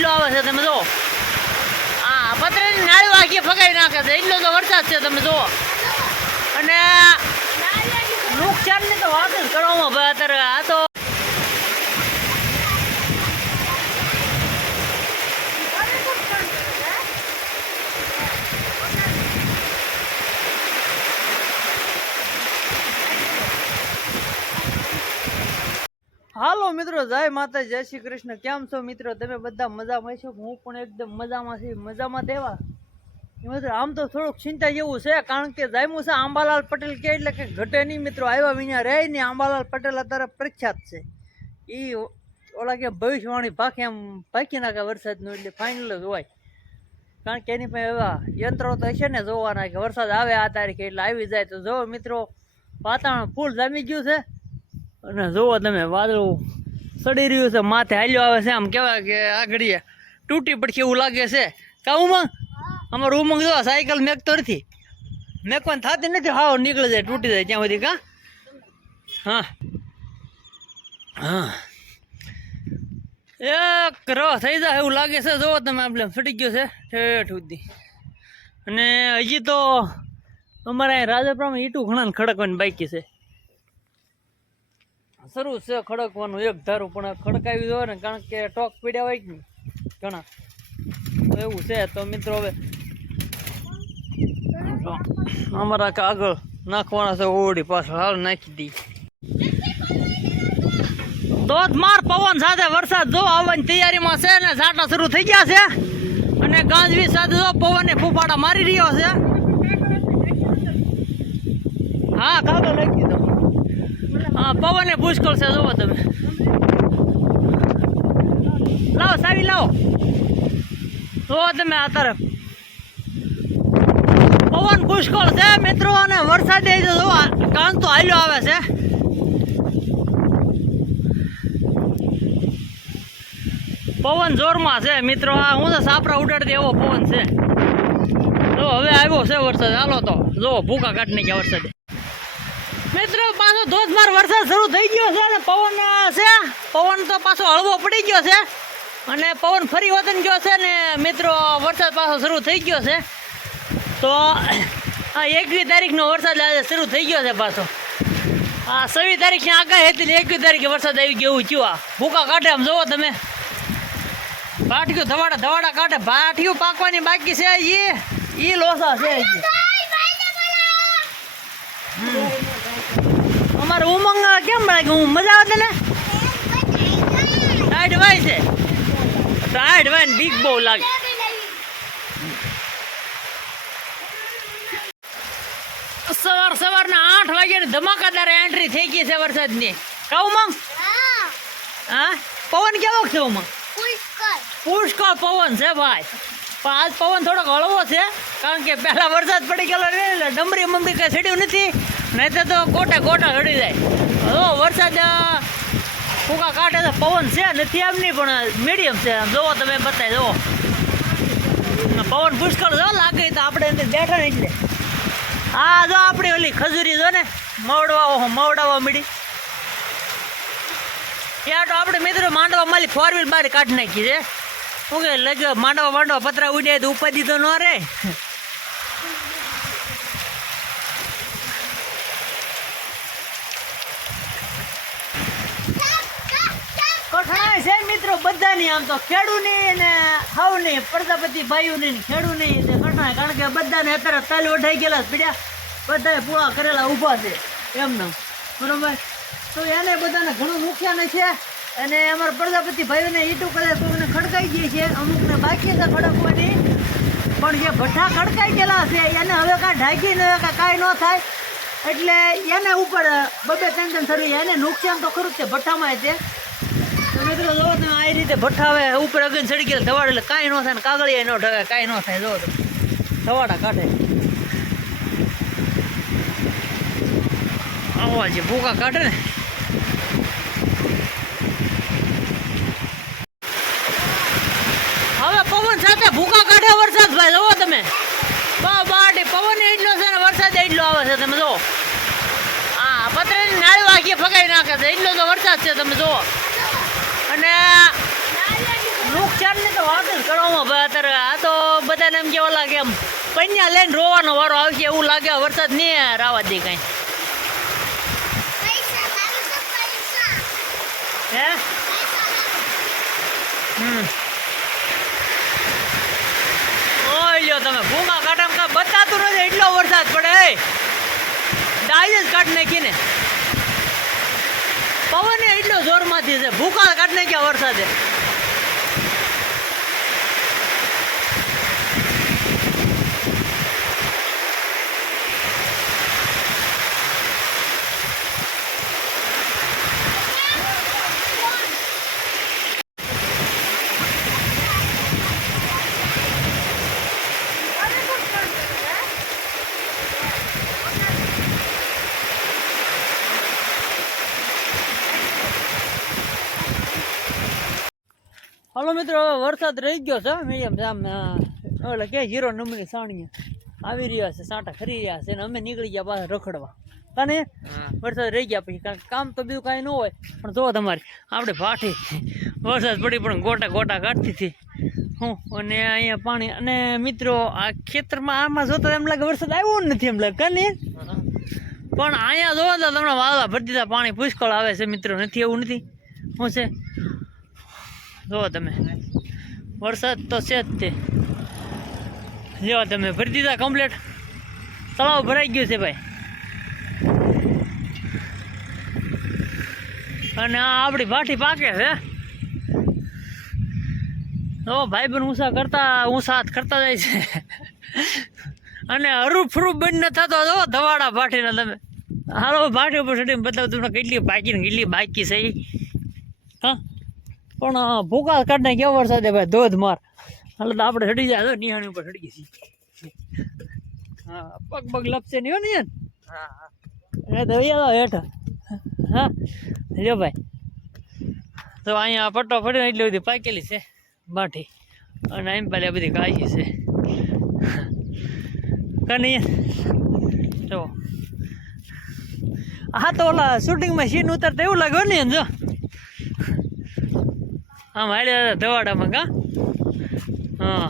એટલો આવે છે, તમે જો હા પતરાની નાળીઓ આખી ફગાવી નાખે છે. એટલો તો વરસાદ છે, તમે જુઓ. અને નુકસાનની તો વાત કરવામાં ભાઈ અત્યારે આ તો હાલો મિત્રો, જય માતા જય શ્રી કૃષ્ણ. કેમ છો મિત્રો? તમે બધા મજામાં છો? હું પણ એકદમ મજામાં છું. મજામાં દેવા મિત્રો, આમ તો થોડુંક ચિંતા જેવું છે, કારણ કે જામ્યું છે આંબાલાલ પટેલ કે એટલે કે ઘટે નહીં મિત્રો. આવ્યા વિના રહે નહીં. આંબાલાલ પટેલ અત્યારે પ્રખ્યાત છે. એ ઓલા કે ભવિષ્યવાણી ભાખે એમ ભાખી નાખે વરસાદનું, એટલે ફાઇનલ જ હોય. કારણ કે એની પાસે એવા યંત્રો તો હશે ને જોવાના કે વરસાદ આવે આ તારીખે એટલે આવી જાય. તો જો મિત્રો, વાતાવરણ ફૂલ જામી ગયું છે. અને જુઓ તમે, વાદળું સડી રહ્યું છે, માથે હાલ્યો આવે છે. આમ કહેવાય કે આગળીએ તૂટી પડશે એવું લાગે છે. કા ઉમંગ? અમારું ઉમંગ જો, સાયકલ મેકતો નથી. મેકવાની થતી નથી, હાવ નીકળી જાય, તૂટી જાય ત્યાં સુધી, કા? હા. હા. એક રહ થઈ જાય એવું લાગે છે, જુઓ તમે આપણે ફટી ગયો છે, ઠેઠ સુધી. અને હજી તો અમારે રાજપરામાં ઈટું ઘણા ખડકવાની બાકી છે. શરૂ છે ખડકવાનું, એક ધારું પણ ખડકાવી દો ને, કારણ કે ટોક પીડ્યા હોય કે ઘણા. તો એવું છે. તો મિત્રો હવે અમારા કાગળ નાખવાના છે, ઓડી પાછળ હાલ નાખી દી. ધોધમાર પવન સાથે વરસાદ જો આવવાની તૈયારીમાં છે ને ઝાટા શરૂ થઈ ગયા છે. અને ગાંજવી સાથે જો ને ફૂફાડા મારી રહ્યો છે. હા, કાગળ નાખી દો પવને પુષ્કળ છે જોવો તમે. લાવો, સારી લાવો. જોવો તમે આ તરફ. પવન પુષ્કળ છે મિત્રો, અને વરસાદે જોવો કાંક તો હાલ્યો આવે છે. પવન જોરમાં છે, મિત્રો, આ હું તો સાપરા ઉડાડતી એવો પવન છે. જો, હવે આવ્યો છે વરસાદ. હાલો તો જો ભૂકા કાઢ નાખ્યા વરસાદે. મિત્રો, પાછો ધોધમાર વરસાદ શરૂ થઈ ગયો છે અને પવન છે. પવન તો પાછો હળવો પડી ગયો છે. અને પવન ફરી વતન ગયો છે ને, મિત્રો, વરસાદ પાછો શરૂ થઈ ગયો છે. તો, આ એકવીસ તારીખનો વરસાદ આજે શરૂ થઈ ગયો છે પાછો. આ છવ્વીસ તારીખની આગાહી હતી એકવીસ તારીખે વરસાદ આવી ગયો એવું થયું ભૂકા કાઢે આમ જોવો તમે. ભાટિયું ધવાડા ધવાડા કાઢે ભાટિયું પાકવાની બાકી છે એ એ લોસા છે હજી ઉમંગ કેમ કે હું મજા આવે ને ટાઈટ વાય છે. ટાઈટ વાય બીક બહુ લાગે. સવાર સવારના આઠ વાગ્યાની ધમાકાદાર એન્ટ્રી થઈ ગઈ છે વરસાદની. કા ઉમંગ? હા? પવન કેવો છે ઉમંગ? પુષ્કળ પવન છે ભાઈ. પણ આજ પવન થોડોક હળવો છે, કારણ કે પહેલા વરસાદ પડી ગયેલો એટલે ડમરી મમરી કઈ છડ્યું નથી. નહીં તો ગોટા ગોટા ચડી જાય. હવે વરસાદ ફૂકા કાઢે તો પવન છે નથી એમ નહીં, પણ મીડિયમ છે. જોવો તમે બતાવી જોવો. પવન પુષ્કળ જો લાગે તો આપણે અંદર બેઠા ને એટલે આ જો આપણી ઓલી ખજૂરી જો ને મવડવા મવડાવવા મળી ત્યાં તો આપણે મિત્રો માંડવા માલી ફોર વ્હીલ બહાર કાઢી નાખી છે. શું કે લગ માંડવા માંડવા પતરા ઉડ્યા તો ઉપાધિ તો ન રે કઠણાઈ છે મિત્રો, બધાની આમ તો ખેડૂની ને હાવની, પ્રજાપતિ ભાઈઓની ને ખેડૂની કઠણાઈ કારણ કે બધાને અત્યારે તાલ ઓઢાઈ ગયેલા પીડ્યા? બધાએ પૂળા કરેલા ઊભા છે, એમને. બરોબર? તો એને બધાને ઘણું નુકસાન છે, અને અમારા પ્રજાપતિ ભાઈઓને ઈટું કદાચ કોઈને ખડકાઈ ગઈ છે, અમુકને બાકી છે ખડકવાની. પણ જે ભઠ્ઠા ખડકાઈ ગયેલા છે, એને હવે કાંઈ ઢાંકી ન, કાંઈ કાંઈ ન થાય. એટલે એને ઉપર બબે ત્રણ ત્રણ થરી એને નુકસાન તો ખરું જ છે, ભઠ્ઠામાં છે. મિત્રો જોવો તમે આ રીતે ભઠ્ઠાવે, ઉપર અગન ચડી ગયેલા ધવાડ, એટલે કાંઈ ન થાય ને કાગળિયા ન ઢગે, કાંઈ ન થાય, જોવો ધવાડા કાઢે. આવા જે ભૂકા કાઢે ને. હવે પવન સાથે ભૂકા કાઢે વરસાદ ભાઈ જોવો તમે. બા બાટી પવન એટલો છે વરસાદ એટલો આવે છે, તમે જુઓ હા, પતરાની નાળી આખી ફગાવી નાખે છે એટલો તો વરસાદ છે તમે જુઓ અને નુકસાનની તો વાત જ કરવામાં ભાઈ અત્યારે આ તો બધાને એમ કેવા લાગે એમ? પૈયા લઈને રોવાનો વારો આવશે એવું લાગે વરસાદ નહીં રાવા દે કાંઈ. હે? હમ. તમે ભૂમા કાંટામાં કા બતાતું નથી એટલો વરસાદ પડે ડાય જ કાઢ નાખીને. પવન એટલો જોરમાંથી છે ભૂકા કાઢ નાખ્યા વરસાદે. હલો મિત્રો હવે વરસાદ રહી ગયો છે મીડિયમ આમ અ, કે હીરો નમની સાણીએ. આવી રહ્યા છે સાંટા ખરી રહ્યા છે અને અમે નીકળી ગયા પાછા રખડવા. અને વરસાદ રહી ગયા પછી કાંઈ કામ તો બીજું કાંઈ ન હોય પણ જો તમારી આપણે ફાટી વરસાદ પડી પણ ગોટા ગોટા કાઢતી હતી. હું અને અહીંયા પાણી અને મિત્રો આ ખેતરમાં આમાં જોતા એમ લાગે વરસાદ આવ્યો નથી એમ લાગે કાને પણ અહીંયા જોવા તમને વાવા ભરતી પાણી પુષ્કળ આવે છે મિત્રો નથી એવું નથી. શું છે જુઓ તમે. વરસાદ તો છે જ તે. લ્યો તમે ભરી દીધા કમ્પ્લેટ તળાવ ભરાઈ ગયું છે ભાઈ. અને આ આપણી ભાઠી પાકે છે. ઓ ભાઈ બન ઊંસા કરતા ઊંસા હાથ કરતા જાય છે. અને હરૂફ બંને થતો જો ધવાડા ભાઠીના તમે. હાલો ભાઠી ઉપર ચડીને બતાવું તમને કેટલી બાકી ને કેટલી બાકી છે હા? પણ ભૂકા કાઢ કાઢને કેવો વરસાદ ભાઈ ધોધમાર હાલ તો આપણે ચડી જાય નિહાણી ઉપર ચડી ગઈ હા પગ પગ લપસે નહીં હો ને હા એ તો હેઠા હા જો ભાઈ. તો અહીંયા પટ્ટો ફરીને એટલી બધી પાકેલી છે માઠી અને એમ પહેલાં બધી કાચી છે. કની જો. હા તો ઓલા શૂટિંગમાં સીન ઉતરતા એવું લાગ્યો ને જો. આમ હાલ્યા હતા ધવાડામાં કા? હા.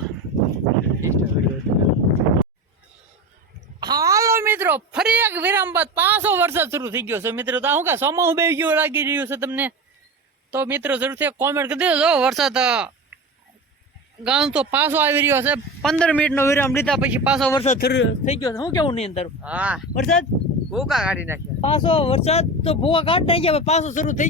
હાલો મિત્રો ફરી એક વિરામ બાદ પાછો વરસાદ શરૂ થઈ ગયો છે. મિત્રો તો હું કા સોમાં બે ગયો લાગી રહ્યું છે તમને? તો મિત્રો જરૂરથી કોમેન્ટ કરી દેજો વરસાદ ગામ તો પાછો આવી રહ્યો છે. પંદર મિનિટનો વિરામ લીધા પછી પાછો વરસાદ થઈ ગયો છે. હું કેવું નહીં અંદર? હા. વરસાદ? ભૂકા કાઢી નાખ્યા. પાછો વરસાદ તો ભૂકા કાઢી નાખ્યા પાછો શરૂ થઈ ગયો.